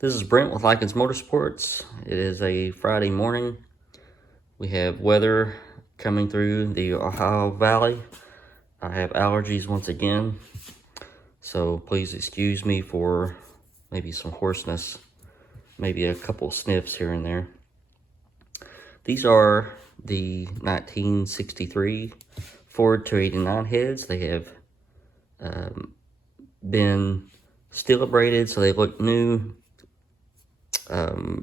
This is Brent with Lykins Motorsports. It is a Friday morning. We have weather coming through the Ohio Valley. I have allergies once again, so please excuse me for maybe some hoarseness, maybe a couple sniffs here and there. These are the 1963 Ford 289 heads. They have been steel abraded, so they look new.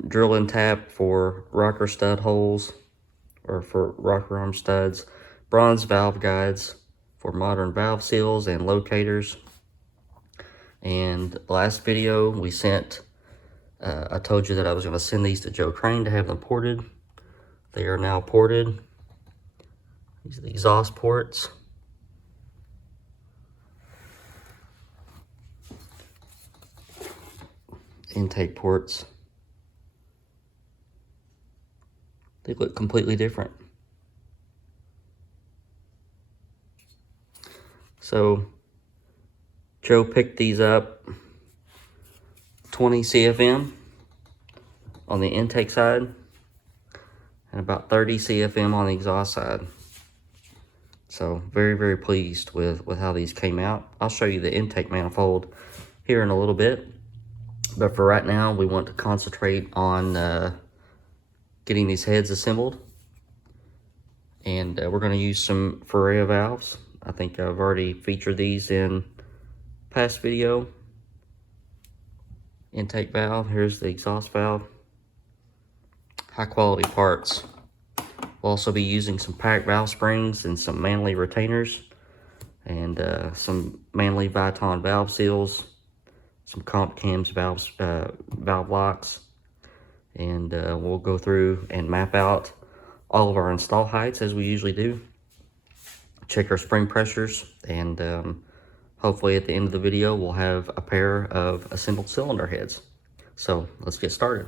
Drill and tap for rocker stud holes, or for rocker arm studs. Bronze valve guides for modern valve seals and locators. And last video we sent, I told you that I was going to send these to Joe Crane to have them ported. They are now ported. These are the exhaust ports. Intake ports. They look completely different. So Joe picked these up 20 CFM on the intake side and about 30 CFM on the exhaust side. So very pleased with how these came out. I'll show you the intake manifold here in a little bit, but for right now we want to concentrate on getting these heads assembled. And we're going to use some Ferrea valves. I think I've already featured these in past video. Intake valve, here's the exhaust valve. High quality parts. We'll also be using some pack valve springs and some Manley retainers, and some Manley Viton valve seals, some Comp Cams valve locks, and we'll go through and map out all of our install heights as we usually do. Check our spring pressures, and hopefully at the end of the video we'll have a pair of assembled cylinder heads. So let's get started.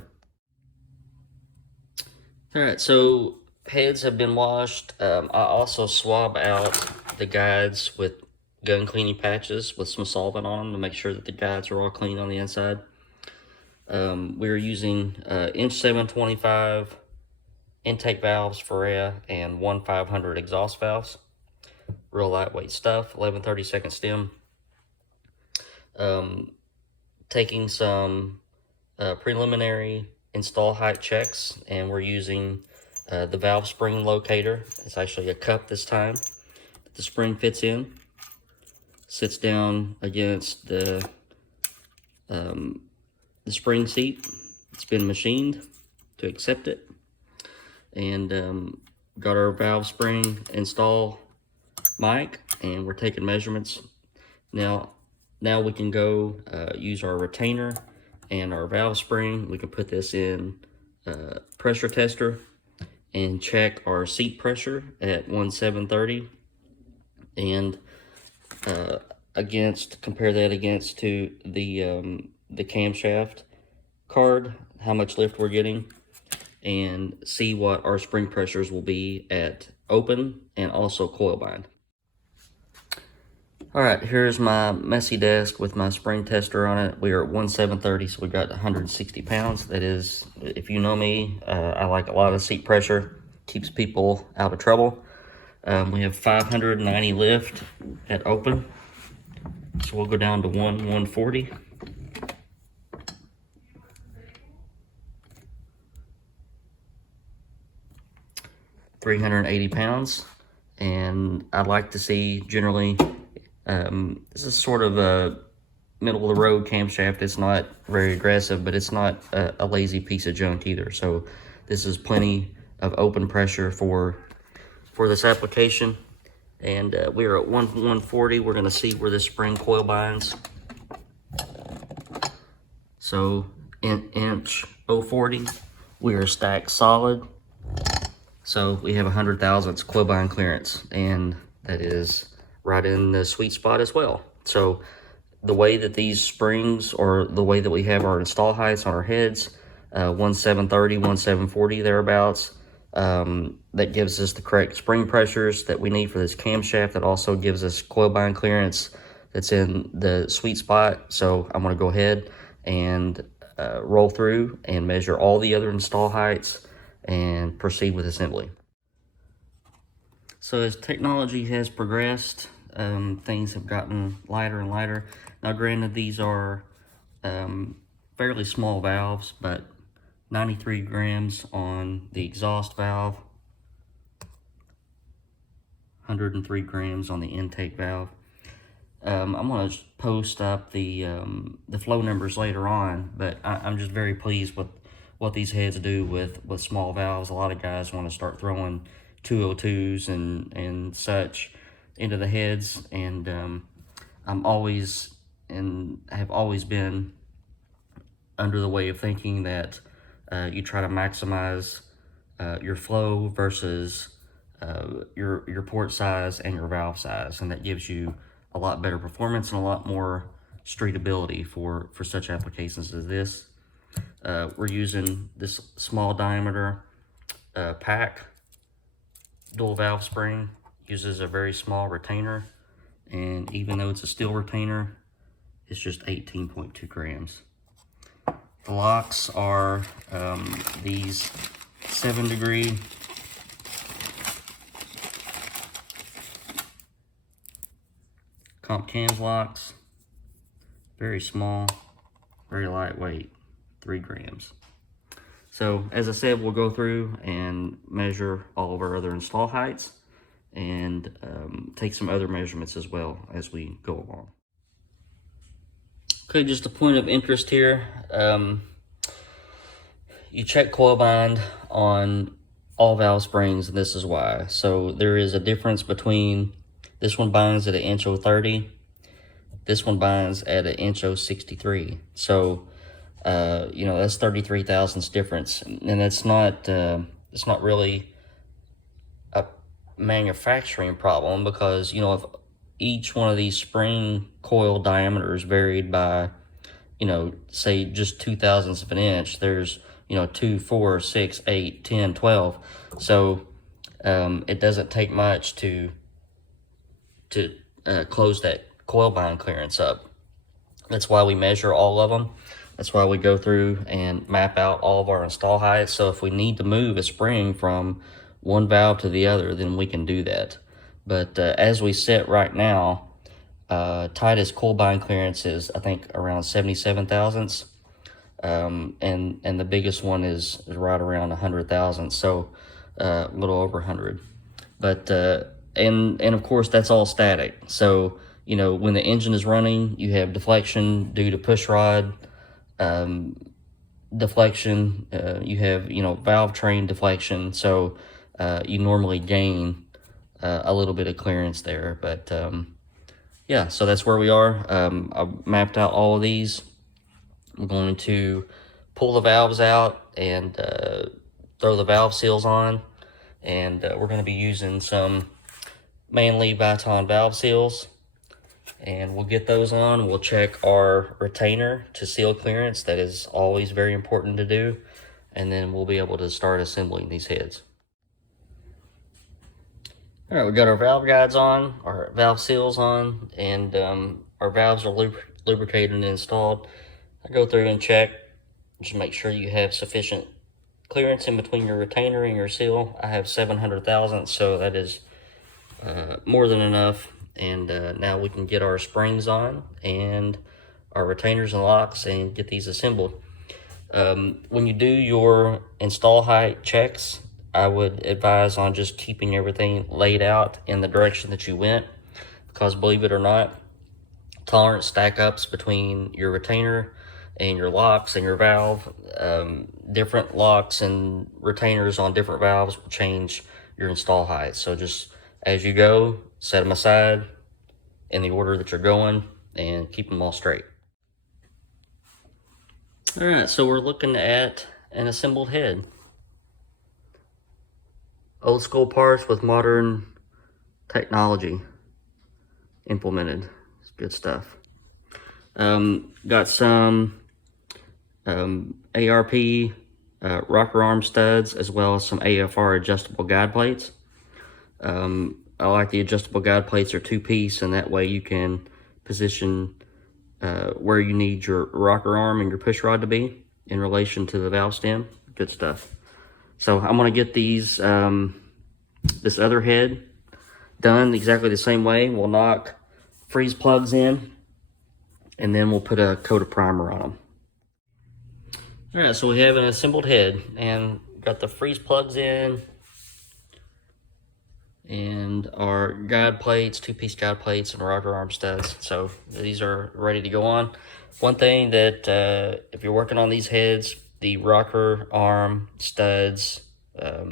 All right, so heads have been washed. I also swab out the guides with gun cleaning patches with some solvent on them to make sure that the guides are all clean on the inside. We're using inch 725 intake valves, Ferrea, and 1/500 exhaust valves. Real lightweight stuff, 11/32 stem. Taking some preliminary install height checks, and we're using the valve spring locator. It's actually a cup this time that the spring fits in. Sits down against the spring seat. It's been machined to accept it. And got our valve spring install mic, and we're taking measurements. Now we can go use our retainer and our valve spring. We can put this in pressure tester and check our seat pressure at 1730, and compare that against to the camshaft card, how much lift we're getting, and see what our spring pressures will be at open and also coil bind. All right, here's my messy desk with my spring tester on it. We are at 1730, so we got 160 pounds. That is, if you know me, I like a lot of seat pressure. Keeps people out of trouble. We have 590 lift at open, so we'll go down to 140. $380 pounds, and I'd like to see generally. This is sort of a middle of the road camshaft. It's not very aggressive, but it's not a lazy piece of junk either. So this is plenty of open pressure for this application. And we're at 140. We're going to see where this spring coil binds. So in inch 040, we are stacked solid. So we have 100 thousandths coil bind clearance, and that is right in the sweet spot as well. So the way that these springs, or the way that we have our install heights on our heads, 1730, 1740 thereabouts, that gives us the correct spring pressures that we need for this camshaft. That also gives us coil bind clearance that's in the sweet spot. So I'm going to go ahead and roll through and measure all the other install heights and proceed with assembly. So as technology has progressed, things have gotten lighter and lighter. Now granted, these are fairly small valves, but 93 grams on the exhaust valve, 103 grams on the intake valve. I'm going to post up the flow numbers later on, but I'm just very pleased with what these heads do with small valves. A lot of guys want to start throwing 202s and such into the heads, and I'm always and have always been under the way of thinking that you try to maximize your flow versus your port size and your valve size, and that gives you a lot better performance and a lot more streetability for such applications as this. We're using this small diameter pack dual valve spring. Uses a very small retainer, and even though it's a steel retainer, it's just 18.2 grams. The locks are these 7-degree comp cams locks. Very small, very lightweight, 3 grams. So as I said, we'll go through and measure all of our other install heights and take some other measurements as well as we go along. Okay, just a point of interest here. You check coil bind on all valve springs, and this is why. So there is a difference between this one binds at 1/30. This one binds at 1/63. So you know, that's 33 thousandths difference, and it's not really a manufacturing problem, because you know, if each one of these spring coil diameters varied by, you know, say just 2/1000ths of an inch, there's, you know, 2, 4, 6, 8, 10, 12. So it doesn't take much to close that coil bind clearance up. That's why we measure all of them. That's why we go through and map out all of our install heights. So if we need to move a spring from one valve to the other, then we can do that. But as we sit right now, tightest coil bind clearance is, I think, around 77 thousandths. And the biggest one is right around 100 thousandths, so a little over 100. But and of course, that's all static. So you know, when the engine is running, you have deflection due to push rod deflection. You have, you know, valve train deflection. So you normally gain a little bit of clearance there. But yeah, so that's where we are. I've mapped out all of these. I'm going to pull the valves out and throw the valve seals on, and we're going to be using some mainly Viton valve seals, and we'll get those on. We'll check our retainer to seal clearance. That is always very important to do, and then we'll be able to start assembling these heads. All right, we got our valve guides on, our valve seals on, and our valves are lubricated and installed. I go through and check, just make sure you have sufficient clearance in between your retainer and your seal. I have 700 thousandths, so that is more than enough. And now we can get our springs on and our retainers and locks and get these assembled. When you do your install height checks, I would advise on just keeping everything laid out in the direction that you went, because believe it or not, tolerance stack ups between your retainer and your locks and your valve. Different locks and retainers on different valves will change your install height. So just as you go, set them aside in the order that you're going and keep them all straight. All right, so we're looking at an assembled head. Old school parts with modern technology implemented. It's good stuff. Got some ARP rocker arm studs, as well as some AFR adjustable guide plates. I like the adjustable guide plates are 2-piece, and that way you can position where you need your rocker arm and your push rod to be. in relation to the valve stem. Good stuff. So I'm gonna get these, this other head done exactly the same way. We'll knock freeze plugs in, and then we'll put a coat of primer on them. All right, so we have an assembled head, and got the freeze plugs in, and our guide plates, 2-piece guide plates, and rocker arm studs. So these are ready to go on. One thing that if you're working on these heads, the rocker arm studs,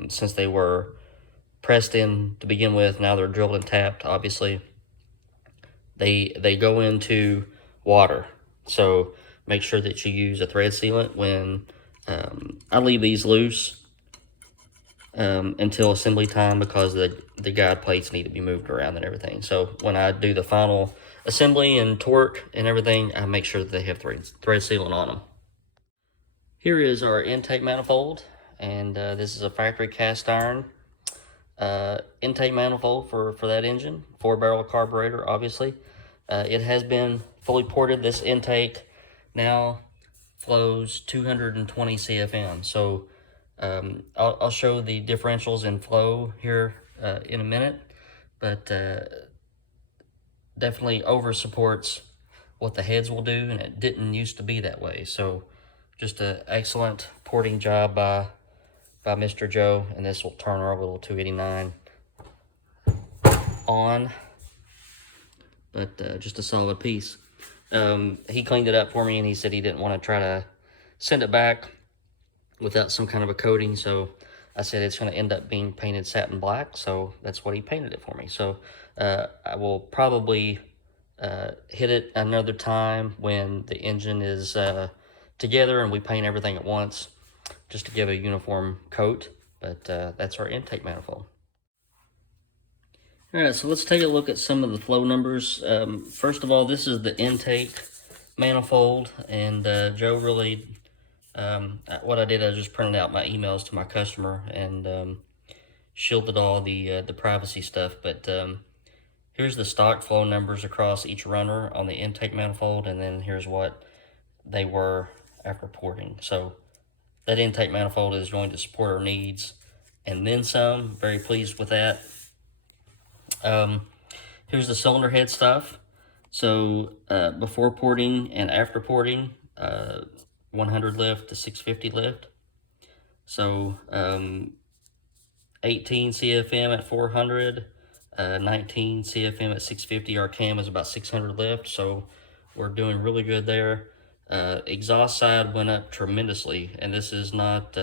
since they were pressed in to begin with, now they're drilled and tapped, obviously, they go into water. So make sure that you use a thread sealant when I leave these loose until assembly time, because the guide plates need to be moved around and everything. So when I do the final assembly and torque and everything, I make sure that they have thread sealant on them. Here is our intake manifold, and this is a factory cast iron intake manifold for that engine, 4-barrel carburetor, obviously. It has been fully ported. This intake now flows 220 CFM. So I'll show the differentials in flow here in a minute, but definitely over supports what the heads will do, and it didn't used to be that way. So just an excellent porting job by Mr. Joe, and this will turn our little 289 on, but just a solid piece. He cleaned it up for me, and he said he didn't want to try to send it back without some kind of a coating, so I said it's going to end up being painted satin black, so that's what he painted it for me. So I will probably hit it another time when the engine is together and we paint everything at once, just to give a uniform coat. But that's our intake manifold. All right, so let's take a look at some of the flow numbers. First of all, this is the intake manifold, and Joe really, what I did, I just printed out my emails to my customer and shielded all the privacy stuff. But here's the stock flow numbers across each runner on the intake manifold, and then here's what they were after porting. So that intake manifold is going to support our needs and then some. Very pleased with that. Here's the cylinder head stuff. So before porting and after porting, 100 lift to 650 lift. So 18 CFM at 400, 19 CFM at 650. Our cam is about 600 lift, so we're doing really good there. Exhaust side went up tremendously, and this is not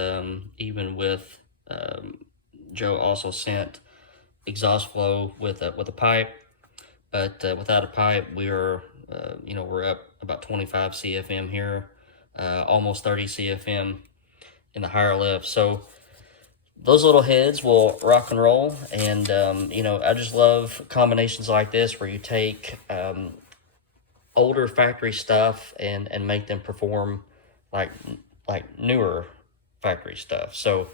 even with Joe also sent exhaust flow with a pipe, but without a pipe, we're we're up about 25 CFM here, almost 30 CFM in the higher lift. So those little heads will rock and roll, and I just love combinations like this where you take older factory stuff and make them perform like newer factory stuff. So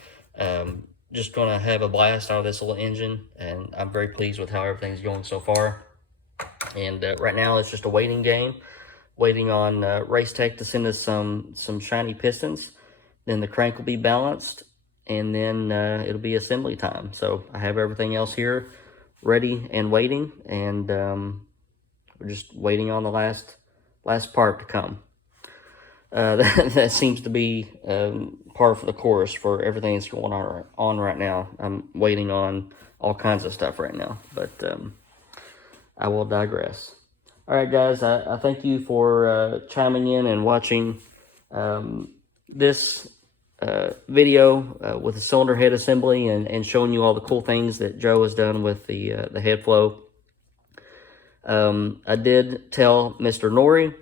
just gonna have a blast out of this little engine, and I'm very pleased with how everything's going so far. And right now it's just a waiting game, waiting on Race Tech to send us some shiny pistons. Then the crank will be balanced, and then it'll be assembly time. So I have everything else here ready and waiting, and we're just waiting on the last part to come. That seems to be par for the course for everything that's going on right now. I'm waiting on all kinds of stuff right now, but I will digress. All right, guys, I thank you for chiming in and watching this video with the cylinder head assembly and showing you all the cool things that Joe has done with the head flow. I did tell Mr. Norrie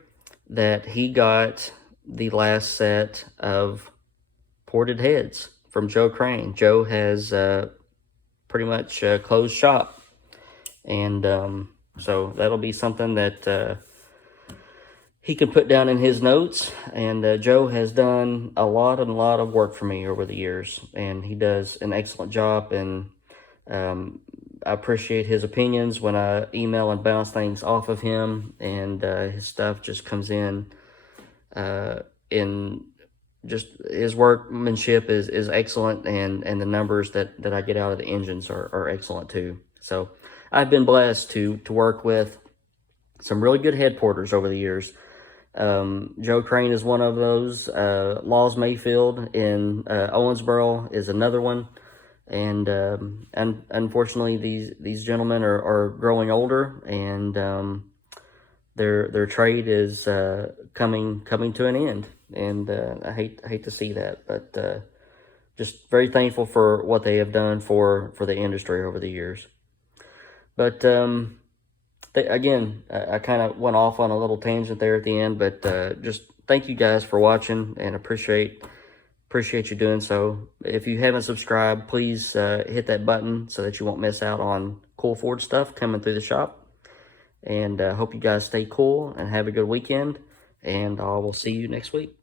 that he got the last set of ported heads from Joe Crane. Joe has pretty much closed shop, and so that'll be something that he can put down in his notes. And Joe has done a lot of work for me over the years, and he does an excellent job, and I appreciate his opinions when I email and bounce things off of him, and his stuff just comes in just his workmanship is excellent, and the numbers that I get out of the engines are excellent too. So I've been blessed to work with some really good head porters over the years. Joe Crane is one of those. Laws Mayfield in Owensboro is another one. And unfortunately, these gentlemen are growing older, and their trade is coming to an end. And I hate to see that, but just very thankful for what they have done for the industry over the years. But again, I kind of went off on a little tangent there at the end, but just thank you guys for watching, and appreciate you doing so. If you haven't subscribed, please hit that button so that you won't miss out on cool Ford stuff coming through the shop. And hope you guys stay cool and have a good weekend, and I will see you next week.